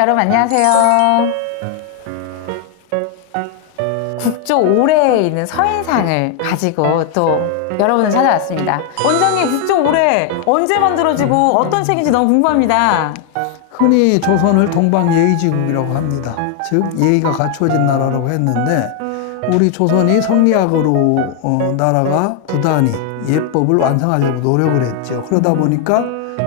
여러분 안녕하세요. 국조 올해에 있는 서인상을 가지고 또 여러분을 찾아왔습니다. 원장님, 국조 올해 언제 만들어지고 어떤 책인지 너무 궁금합니다. 흔히 조선을 동방예의지국이라고 합니다. 즉 예의가 갖추어진 나라라고 했는데 우리 조선이 성리학으로 나라가 부단히 예법을 완성하려고 노력을 했죠. 그러다 보니까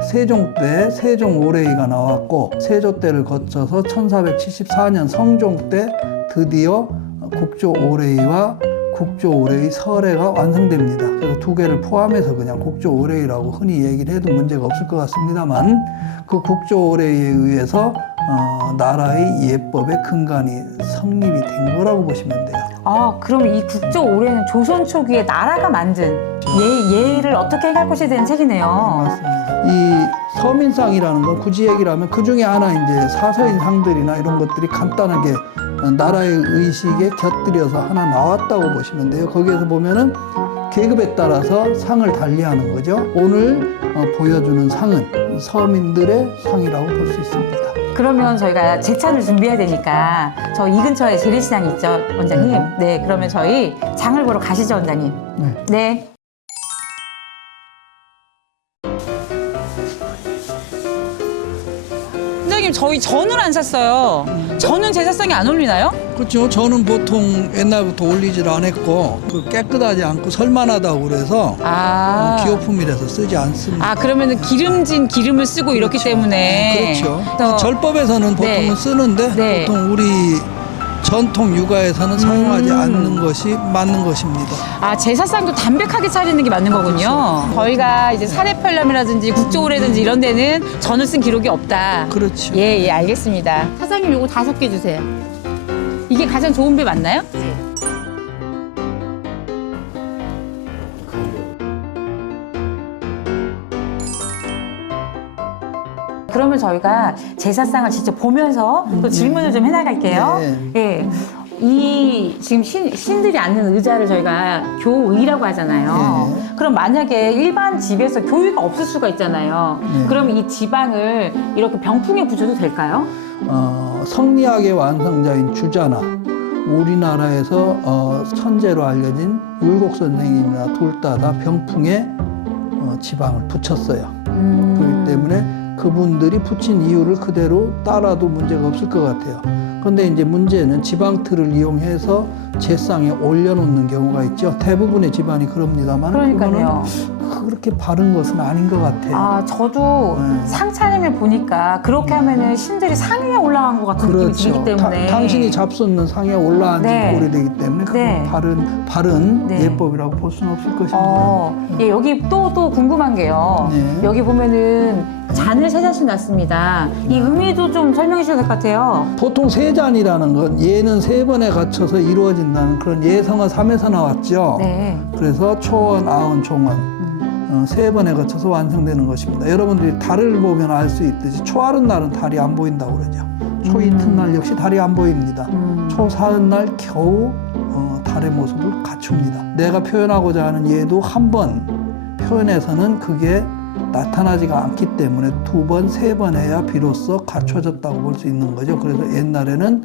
세종 때 세종 오레이가 나왔고 세조 때를 거쳐서 1474년 성종 때 드디어 국조 오레이와 국조 오레이 설해가 완성됩니다. 그래서 두 개를 포함해서 그냥 국조 오레이라고 흔히 얘기를 해도 문제가 없을 것 같습니다만 그 국조 오레이에 의해서 나라의 예법의 근간이 성립이 된 거라고 보시면 돼요. 그럼 이 국조 올해는 조선 초기에 나라가 만든 예의를 어떻게 해갈 것에 대한 책이네요. 맞습니다. 이 서민상이라는 건 굳이 얘기를 하면 그 중에 하나 이제 사서인 상들이나 이런 것들이 간단하게 나라의 의식에 곁들여서 하나 나왔다고 보시면 돼요. 거기에서 보면은 계급에 따라서 상을 달리하는 거죠. 오늘 보여주는 상은 서민들의 상이라고 볼 수 있습니다. 그러면 저희가 제찬을 준비해야 되니까 저 이 근처에 재래시장이 있죠, 원장님? 네, 그러면 저희 장을 보러 가시죠, 원장님? 네. 네. 원장님, 저희 전을 안 샀어요. 전은 제사상에 안 올리나요? 그렇죠. 저는 보통 옛날부터 올리질 않았고 깨끗하지 않고 설만하다고 그래서 기호품이라서 쓰지 않습니다. 그러면은 기름진 기름을 쓰고 이렇기 때문에. 그렇죠. 절법에서는 보통은 쓰는데 보통 우리 전통 육아에서는 사용하지 않는 것이 맞는 것입니다. 제사상도 담백하게 차리는 게 맞는 거군요. 그렇죠. 저희가 이제 사례편람이라든지 국조오래든지 이런 데는 전을 쓴 기록이 없다. 그렇죠. 예, 알겠습니다. 사장님, 요거 5개 주세요. 이게 가장 좋은 배 맞나요? 네. 그러면 저희가 제사상을 직접 보면서 또 질문을 좀 해나갈게요. 예. 이 지금 신들이 앉는 의자를 저희가 교의라고 하잖아요. 그럼 만약에 일반 집에서 교의가 없을 수가 있잖아요. 그럼 이 지방을 이렇게 병풍에 붙여도 될까요? 성리학의 완성자인 주자나 우리나라에서 천재로 알려진 율곡 선생님이나 둘 다 병풍에 지방을 붙였어요. 그렇기 때문에 그분들이 붙인 이유를 그대로 따라도 문제가 없을 것 같아요. 그런데 이제 문제는 지방틀을 이용해서 제상에 올려놓는 경우가 있죠. 대부분의 집안이 그럽니다만 그러니까요. 그거는 그렇게 바른 것은 아닌 것 같아요. 저도 상차림을 보니까 그렇게 하면은 신들이 상 위에 올라간 것 같은 느낌이 들기 때문에 당신이 잡숫는 상에 올라앉은 꼴이 되기 때문에 그건 바른 예법이라고 볼 수는 없을 것입니다. 예, 여기 또 궁금한 게요. 여기 보면은 잔을 3잔씩 놨습니다. 이 의미도 좀 설명해 주셔야 될 것 같아요. 보통 세 잔이라는 건 예는 3번에 갖춰서 이루어진다는 그런 예성어 3에서 나왔죠. 그래서 초원, 아원, 종원 3번에 거쳐서 완성되는 것입니다. 여러분들이 달을 보면 알 수 있듯이 초하룻 날은 달이 안 보인다고 그러죠. 초 이튿날 역시 달이 안 보입니다. 초 사흘날 겨우 달의 모습을 갖춥니다. 내가 표현하고자 하는 예도 한 번 표현해서는 그게 나타나지가 않기 때문에 2번, 3번 해야 비로소 갖춰졌다고 볼 수 있는 거죠. 그래서 옛날에는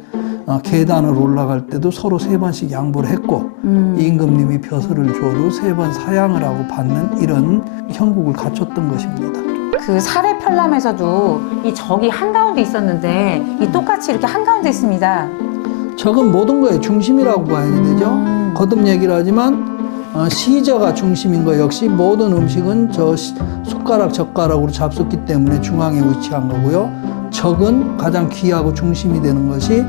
계단을 올라갈 때도 서로 3번씩 양보를 했고 임금님이 벼슬을 줘도 3번 사양을 하고 받는 이런 형국을 갖췄던 것입니다. 그 사례편람에서도 이 적이 한가운데 있었는데 이 똑같이 이렇게 한가운데 있습니다. 적은 모든 거의 중심이라고 봐야 되죠. 거듭 얘기를 하지만 시저가 중심인 거 역시 모든 음식은 저 숟가락, 젓가락으로 잡숫기 때문에 중앙에 위치한 거고요. 적은 가장 귀하고 중심이 되는 것이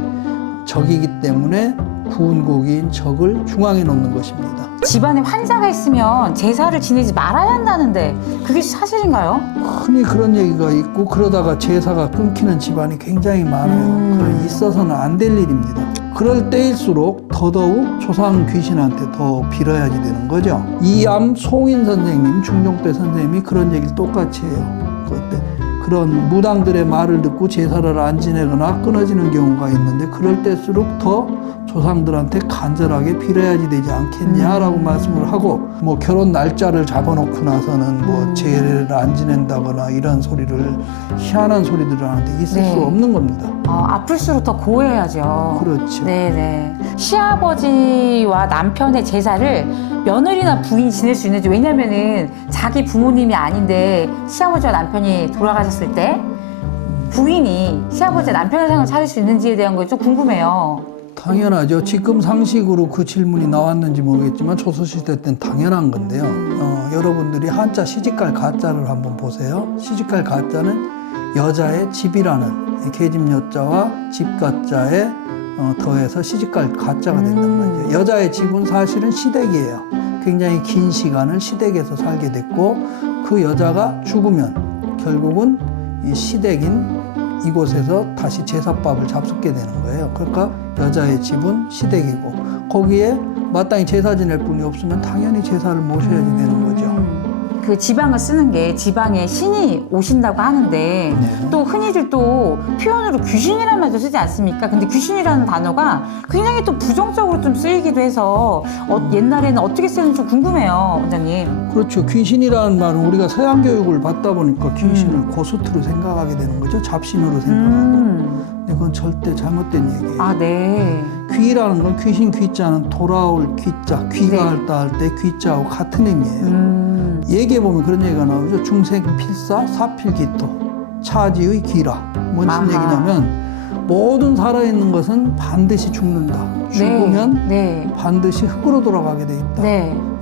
적이기 때문에 구운 고기인 적을 중앙에 놓는 것입니다. 집안에 환자가 있으면 제사를 지내지 말아야 한다는데 그게 사실인가요? 흔히 그런 얘기가 있고 그러다가 제사가 끊기는 집안이 굉장히 많아요. 그건 있어서는 안 될 일입니다. 그럴 때일수록 더더욱 조상 귀신한테 더 빌어야지 되는 거죠. 이암 송인 선생님, 중종대 선생님이 그런 얘기를 똑같이 해요. 그때 그런 무당들의 말을 듣고 제사를 안 지내거나 끊어지는 경우가 있는데 그럴 때일수록 더 조상들한테 간절하게 빌어야지 되지 않겠냐라고 말씀을 하고, 뭐 결혼 날짜를 잡아놓고 나서는 뭐 제를 안 지낸다거나 이런 소리를, 희한한 소리들을 하는데 있을 수 없는 겁니다. 아플수록 더 고해야죠. 그렇죠. 네네. 시아버지와 남편의 제사를 며느리나 부인이 지낼 수 있는지, 왜냐면은 자기 부모님이 아닌데 시아버지와 남편이 돌아가셨을 때 부인이 시아버지와 남편의 상을 차릴 수 있는지에 대한 거 좀 궁금해요. 당연하죠. 지금 상식으로 그 질문이 나왔는지 모르겠지만 조선시대 때는 당연한 건데요. 여러분들이 한자 시집갈 가자를 한번 보세요. 시집갈 가자는 여자의 집이라는 계집 여자와 집 가자에 더해서 시집갈 가자가 된단 말이죠. 여자의 집은 사실은 시댁이에요. 굉장히 긴 시간을 시댁에서 살게 됐고, 그 여자가 죽으면 결국은 이 시댁인 이곳에서 다시 제사밥을 잡숫게 되는 거예요. 그러니까 여자의 집은 시댁이고, 거기에 마땅히 제사 지낼 분이 없으면 당연히 제사를 모셔야지 되는 거죠. 그 지방을 쓰는 게 지방에 신이 오신다고 하는데 또 흔히들 또 표현으로 귀신이라는 말도 쓰지 않습니까? 근데 귀신이라는 단어가 굉장히 또 부정적으로 좀 쓰이기도 해서 옛날에는 어떻게 쓰는지 좀 궁금해요, 원장님. 그렇죠. 귀신이라는 말은 우리가 서양 교육을 받다 보니까 귀신을 고스트로 생각하게 되는 거죠. 잡신으로 생각하고. 근데 그건 절대 잘못된 얘기예요. 아, 네. 귀라는 건 귀신 귀자는 돌아올 귀자, 귀가할다 할 때 귀자하고 같은 의미예요. 얘기해 보면 그런 얘기가 나오죠. 중생 필사 사필기토 차지의 귀라. 뭔 얘기냐면 모든 살아있는 것은 반드시 죽는다. 죽으면 반드시 흙으로 돌아가게 돼 있다.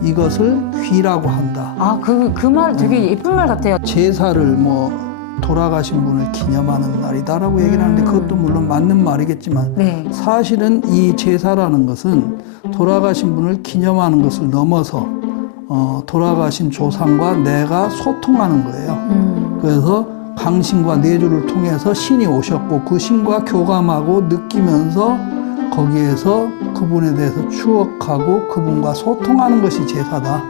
이것을 귀라고 한다. 아, 그 말 되게 예쁜 말 같아요. 제사를 뭐 돌아가신 분을 기념하는 날이다라고 얘기를 하는데 그것도 물론 맞는 말이겠지만 사실은 이 제사라는 것은 돌아가신 분을 기념하는 것을 넘어서 돌아가신 조상과 내가 소통하는 거예요. 그래서 강신과 내주를 통해서 신이 오셨고 그 신과 교감하고 느끼면서 거기에서 그분에 대해서 추억하고 그분과 소통하는 것이 제사다.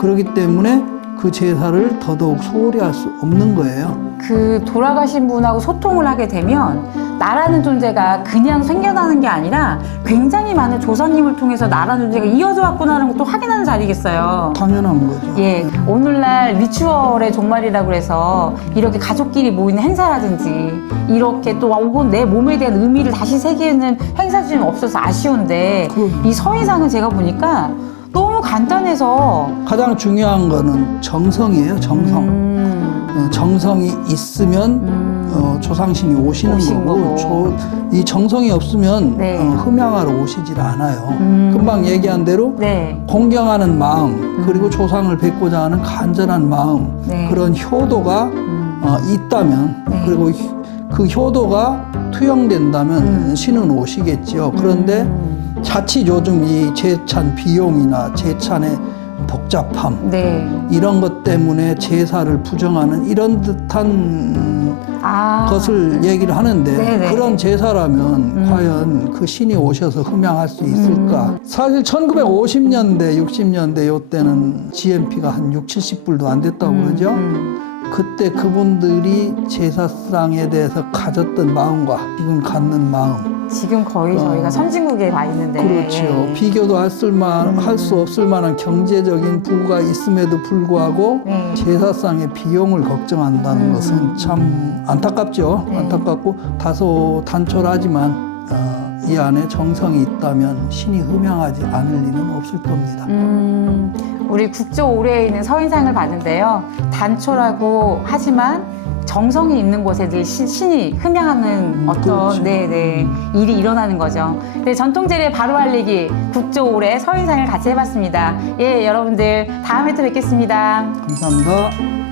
그렇기 때문에 그 제사를 더더욱 소홀히 할 수 없는 거예요. 그 돌아가신 분하고 소통을 하게 되면 나라는 존재가 그냥 생겨나는 게 아니라 굉장히 많은 조상님을 통해서 나라는 존재가 이어져 왔구나라는 것도 확인하는 자리겠어요. 당연한 거죠. 예, 오늘날 리추얼의 종말이라고 해서 이렇게 가족끼리 모이는 행사라든지 이렇게 또 혹은 내 몸에 대한 의미를 다시 새기는 행사들이 없어서 아쉬운데 이 서인상은 제가 보니까 너무 간단해서 가장 중요한 거는 정성이에요. 정성이 있으면 조상신이 오시는 거고 이 정성이 없으면 흠양하러 오시질 않아요. 금방 얘기한 대로 공경하는 마음 그리고 조상을 뵙고자 하는 간절한 마음 그런 효도가 있다면 그리고 그 효도가 투영된다면 신은 오시겠지요. 그런데 자칫 요즘 이 제찬 비용이나 제찬의 복잡함 이런 것 때문에 제사를 부정하는 이런 듯한 것을 얘기를 하는데 그런 제사라면 과연 그 신이 오셔서 흠양할 수 있을까? 사실 1950년대 60년대 요때는 GMP가 한 6, 70불도 안 됐다고 그러죠. 그때 그분들이 제사상에 대해서 가졌던 마음과 지금 갖는 마음 지금 거의 저희가 선진국에 와 있는데 그렇죠. 비교도 할 수 없을 만한 경제적인 부가 있음에도 불구하고 제사상의 비용을 걱정한다는 것은 참 안타깝죠. 안타깝고 다소 단촐하지만 이 안에 정성이 있다면 신이 흠양하지 않을 리는 없을 겁니다. 우리 국조 올해에 있는 서인상을 봤는데요. 단촐하고 하지만 정성이 있는 곳에 늘 신이 흠양하는 어떤 일이 일어나는 거죠. 전통제례 바로 알리기 국조 올해 서인상을 같이 해봤습니다. 예, 여러분들 다음에 또 뵙겠습니다. 감사합니다.